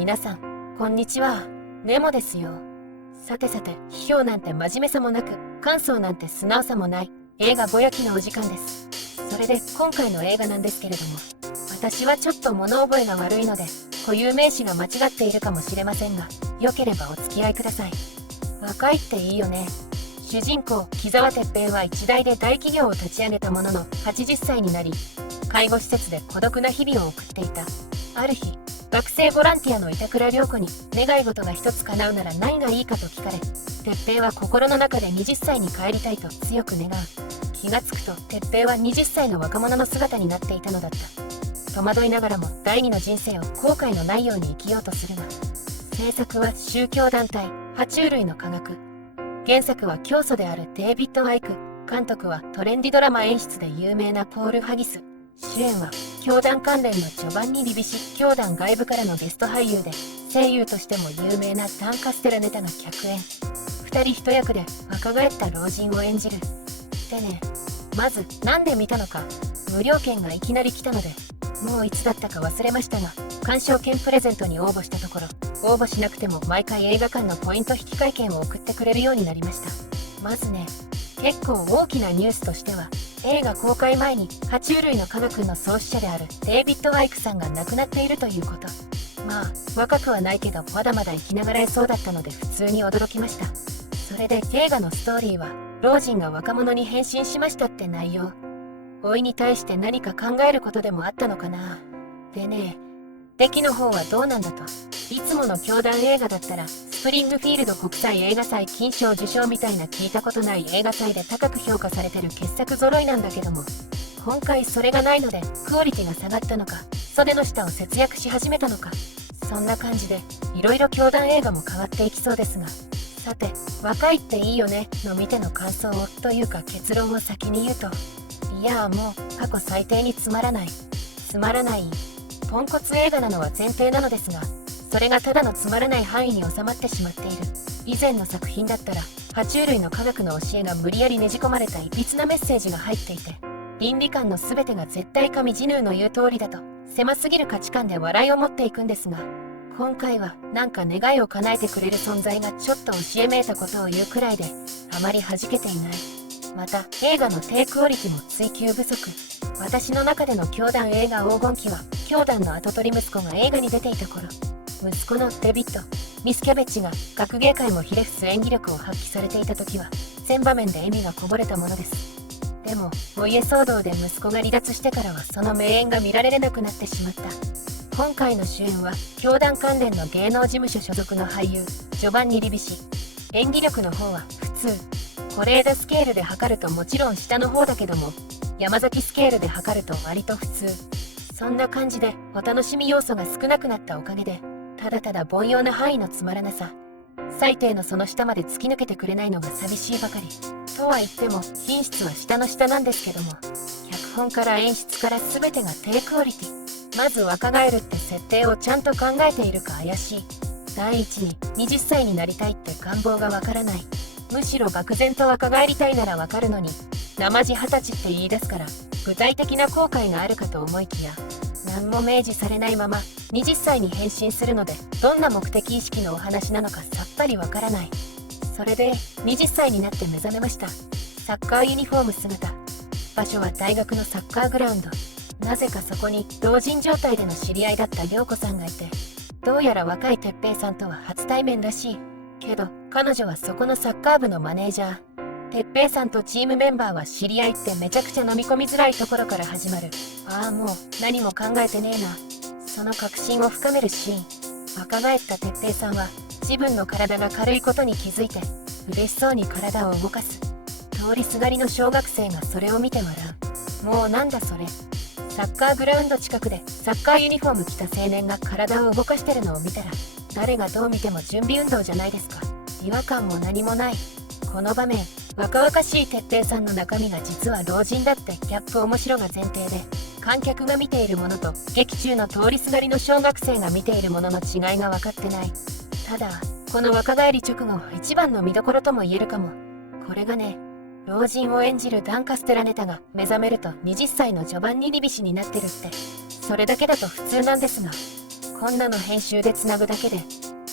皆さん、こんにちは。ネモですよ。さてさて、批評なんて真面目さもなく、感想なんて素直さもない、映画ぼやきのお時間です。それで、今回の映画なんですけれども、私はちょっと物覚えが悪いので、固有名詞が間違っているかもしれませんが、よければお付き合いください。若いっていいよね。主人公、木沢哲平は一代で大企業を立ち上げたものの、80歳になり、介護施設で孤独な日々を送っていた。ある日、学生ボランティアの板倉涼子に願い事が一つ叶うなら何がいいかと聞かれ、哲平は心の中で20歳に帰りたいと強く願う。気がつくと哲平は20歳の若者の姿になっていたのだった。戸惑いながらも第二の人生を後悔のないように生きようとするが、制作は宗教団体爬虫類の科学、原作は教祖であるデイビッド・アイク、監督はトレンディドラマ演出で有名なポール・ハギス、主演は教団関連のジョバンニ・リビシ、教団外部からのゲスト俳優で声優としても有名なダン・カステラネタが客演。二人一役で若返った老人を演じる。でね、まずなんで見たのか。無料券がいきなり来たので、もういつだったか忘れましたが、鑑賞券プレゼントに応募したところ、応募しなくても毎回映画館のポイント引換券を送ってくれるようになりました。まずね、結構大きなニュースとしては、映画公開前に爬虫類の科学の創始者であるデイビッド・アイクさんが亡くなっているということ。まあ若くはないけどまだまだ生きながらえそうだったので普通に驚きました。それで映画のストーリーは老人が若者に変身しましたって内容。老いに対して何か考えることでもあったのかな。でね、出来の方はどうなんだと。いつもの教団映画だったらスプリングフィールド国際映画祭金賞受賞みたいな聞いたことない映画祭で高く評価されてる傑作揃いなんだけども、今回それがないのでクオリティが下がったのか、袖の下を節約し始めたのか、そんな感じでいろいろ教団映画も変わっていきそうですが、さて、若いっていいよねの見ての感想をというか結論を先に言うと、いやもう過去最低につまらないポンコツ映画なのは前提なのですが、それがただのつまらない範囲に収まってしまっている。以前の作品だったら爬虫類の科学の教えが無理やりねじ込まれたいびつなメッセージが入っていて、倫理観の全てが絶対神ジヌーの言う通りだと狭すぎる価値観で笑いを持っていくんですが、今回はなんか願いを叶えてくれる存在がちょっと教えめいたことを言うくらいであまり弾けていない。また映画の低クオリティも追求不足。私の中での教団映画黄金期は教団の跡取り息子が映画に出ていた頃、息子のデビッド・ミスキャベッジが学芸会もひれ伏す演技力を発揮されていた時は全場面で笑みがこぼれたものです。でもお家騒動で息子が離脱してからはその名演が見られなくなってしまった。今回の主演は教団関連の芸能事務所所属の俳優ジョバンニ・リビシ。演技力の方は普通。是枝スケールで測るともちろん下の方だけども、山崎スケールで測ると割と普通。そんな感じでお楽しみ要素が少なくなったおかげで、ただただ凡庸な範囲のつまらなさ。最低のその下まで突き抜けてくれないのが寂しいばかり。とは言っても品質は下の下なんですけども、脚本から演出から全てが低クオリティ。まず若返るって設定をちゃんと考えているか怪しい。第一に20歳になりたいって願望がわからない。むしろ漠然と若返りたいならわかるのに、生地20歳って言い出すから具体的な後悔があるかと思いきや、何も明示されないまま20歳に変身するので、どんな目的意識のお話なのかさっぱりわからない。それで20歳になって目覚めました。サッカーユニフォーム姿。場所は大学のサッカーグラウンド。なぜかそこに同人状態での知り合いだった涼子さんがいて、どうやら若い哲平さんとは初対面らしい。けど彼女はそこのサッカー部のマネージャー。哲平さんとチームメンバーは知り合いってめちゃくちゃ飲み込みづらいところから始まる。ああもう何も考えてねえな。その確信を深めるシーン。若返った哲平さんは自分の体が軽いことに気づいて嬉しそうに体を動かす。通りすがりの小学生がそれを見て笑う。もうなんだそれ。サッカーグラウンド近くでサッカーユニフォーム着た青年が体を動かしてるのを見たら、誰がどう見ても準備運動じゃないですか。違和感も何もない。この場面、若々しい哲平さんの中身が実は老人だってギャップ面白が前提で、観客が見ているものと劇中の通りすがりの小学生が見ているものの違いが分かってない。ただこの若返り直後一番の見どころとも言えるかも。これがね、老人を演じるダン・カステラネタが目覚めると20歳のジョバンニ・リビシになってるって、それだけだと普通なんですが、こんなの編集でつなぐだけで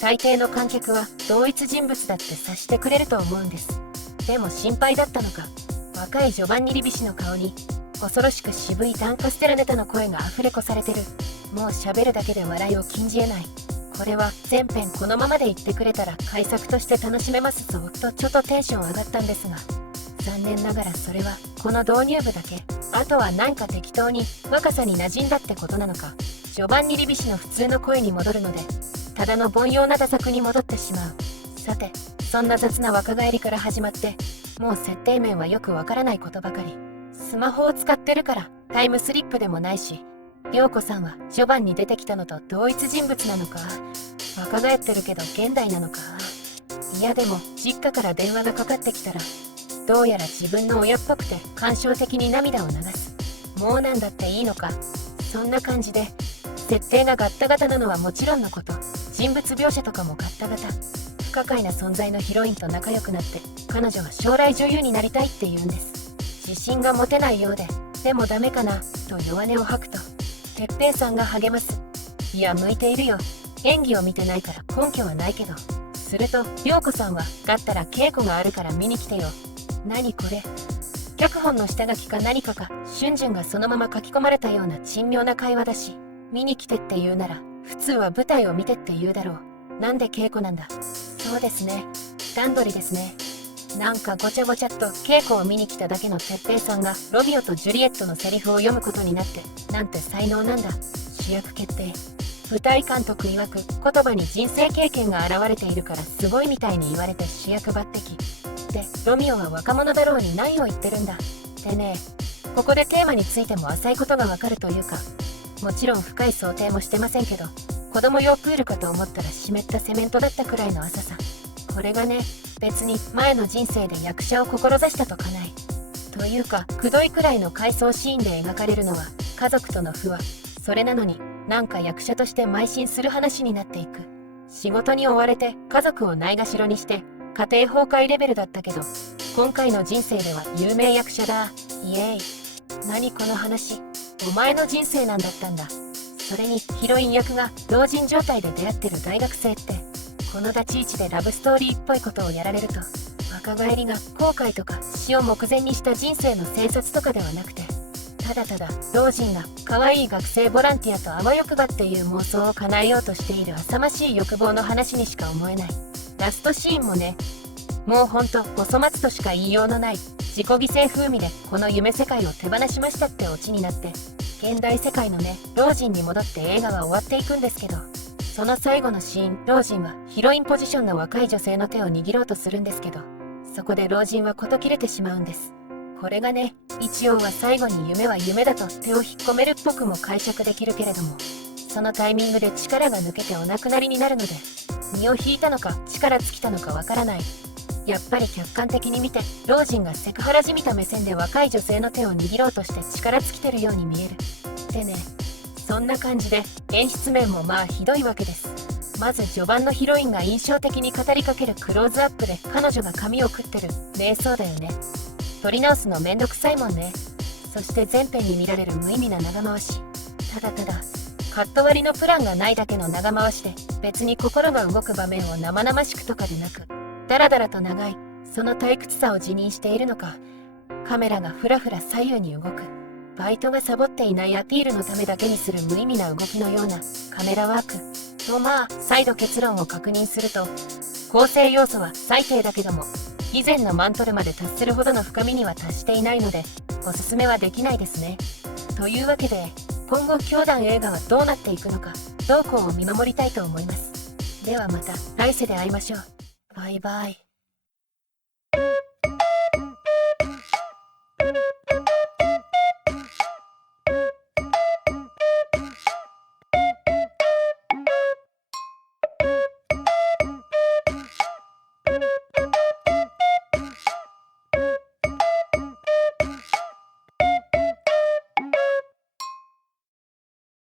大抵の観客は同一人物だって察してくれると思うんです。でも心配だったのか、若いジョバンニ・リビ氏の顔に恐ろしく渋いダンカステラネタの声があふれこされてる。もう喋るだけで笑いを禁じ得ない。これは全編このままで言ってくれたら改作として楽しめますぞとちょっとテンション上がったんですが、残念ながらそれはこの導入部だけ。あとはなんか適当に若さに馴染んだってことなのか、ジョバンニ・リビ氏の普通の声に戻るのでただの凡庸な打作に戻ってしまう。さて、そんな雑な若返りから始まってもう設定面はよくわからないことばかり。スマホを使ってるからタイムスリップでもないし、涼子さんは序盤に出てきたのと同一人物なのか。若返ってるけど現代なのか。いやでも実家から電話がかかってきたらどうやら自分の親っぽくて感傷的に涙を流す。もうなんだっていいのか。そんな感じで設定がガッタガタなのはもちろんのこと、人物描写とかもガッタガタ。不可解な存在のヒロインと仲良くなって彼女は将来女優になりたいって言うんです。自信が持てないようで、でもダメかなと弱音を吐くと哲平さんが励ます。いや向いているよ、演技を見てないから根拠はないけど。すると涼子さんはだったら稽古があるから見に来てよ。何これ、脚本の下書きか何かか、春巡がそのまま書き込まれたような珍妙な会話だし、見に来てって言うなら普通は舞台を見てって言うだろう。なんで稽古なんだ。そうですね、段取りですね。なんかごちゃごちゃっと稽古を見に来ただけの哲平さんがロミオとジュリエットのセリフを読むことになって、なんて才能なんだ。主役決定。舞台監督曰く言葉に人生経験が現れているからすごいみたいに言われて主役抜擢で、ロミオは若者だろうに何を言ってるんだってね。ここでテーマについても浅いことがわかるというか、もちろん深い想定もしてませんけど、子供用プールかと思ったら湿ったセメントだったくらいの浅さ。これがね、別に前の人生で役者を志したとかない。というかくどいくらいの回想シーンで描かれるのは家族との不和。それなのになんか役者として邁進する話になっていく。仕事に追われて家族をないがしろにして家庭崩壊レベルだったけど、今回の人生では有名役者だ。イエーイ。何この話、お前の人生なんだったんだ。それにヒロイン役が老人状態で出会ってる大学生って、この立ち位置でラブストーリーっぽいことをやられると、若返りが後悔とか死を目前にした人生の生殺とかではなくて、ただただ老人が可愛い学生ボランティアとあわよくばっていう妄想を叶えようとしている浅ましい欲望の話にしか思えない。ラストシーンもね、もうほんとお粗末としか言いようのない自己犠牲風味でこの夢世界を手放しましたってオチになって、現代世界のね老人に戻って映画は終わっていくんですけど、その最後のシーン、老人はヒロインポジションの若い女性の手を握ろうとするんですけど、そこで老人は事切れてしまうんです。これがね、一応は最後に夢は夢だと手を引っ込めるっぽくも解釈できるけれども、そのタイミングで力が抜けてお亡くなりになるので、身を引いたのか力尽きたのかわからない。やっぱり客観的に見て老人がセクハラじみた目線で若い女性の手を握ろうとして力尽きてるように見える。でね、そんな感じで演出面もまあひどいわけです。まず序盤のヒロインが印象的に語りかけるクローズアップで彼女が髪を食ってる。ねえそうだよね。撮り直すのめんどくさいもんね。そして全編に見られる無意味な長回し。ただただカット割りのプランがないだけの長回しで、別に心が動く場面を生々しくとかでなく、だらだらと長い、その退屈さを自認しているのか、カメラがふらふら左右に動く、バイトがサボっていないアピールのためだけにする無意味な動きのようなカメラワークと、まあ再度結論を確認すると、構成要素は最低だけども以前のマントルまで達するほどの深みには達していないのでおすすめはできないですね。というわけで今後教団映画はどうなっていくのか動向を見守りたいと思います。ではまた来世で会いましょう。バイバイ。